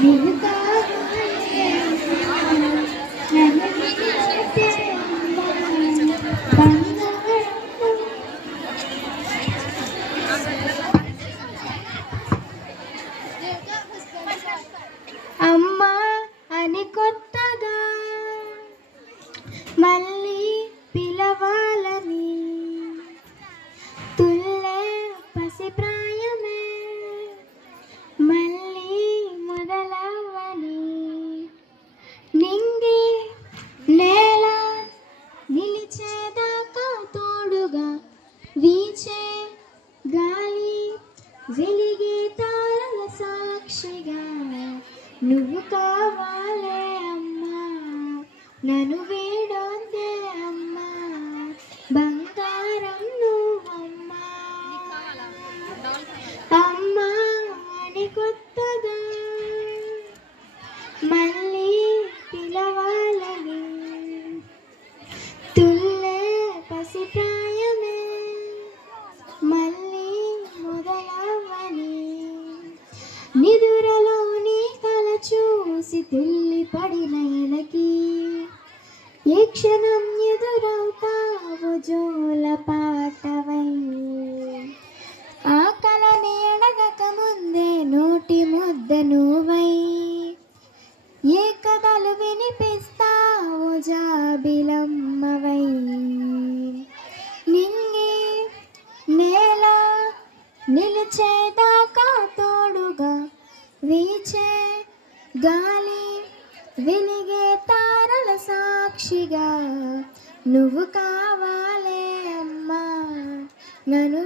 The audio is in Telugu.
నీవు కావాలే అమ్మా, నన్ను విడిచిపెట్టే అమ్మా, బంగారం అమ్మా అని కొత్తగా మళ్ళీ పిలవాలని తుల్లే పసిప్రాయమే మళ్ళీ మొదలవని నింగి నేల నిలిచేదాకా తోడుగా వీచే గాలి వెలిగే తారల సాక్షిగా నువ్వు కావాలే అమ్మా, నన్ను వేడొద్దే అమ్మా, బంగారం నువ్వమ్మా. అమ్మా అని కొత్తగా మళ్ళీ పిలవాలని తుల్లే పసిప్రాయమే మళ్ళీ మొదలవని నిదురలోని కల చూసి తుల్లి పడిన ఎలకి ఏ క్షణం ఎదురవుతావో జోల పాటవై ఆ కలని అడగక ముందే నోటి ముద్ద నువ్వై ఏ కథలు వినిపిస్తావో జాబిలమ్మవై నింగి నేల నిలిచేదాకా తోడుగా వీచే గాలి వెలిగే తారల సాక్షిగా నువ్వు కావాలే అమ్మా, నన్ను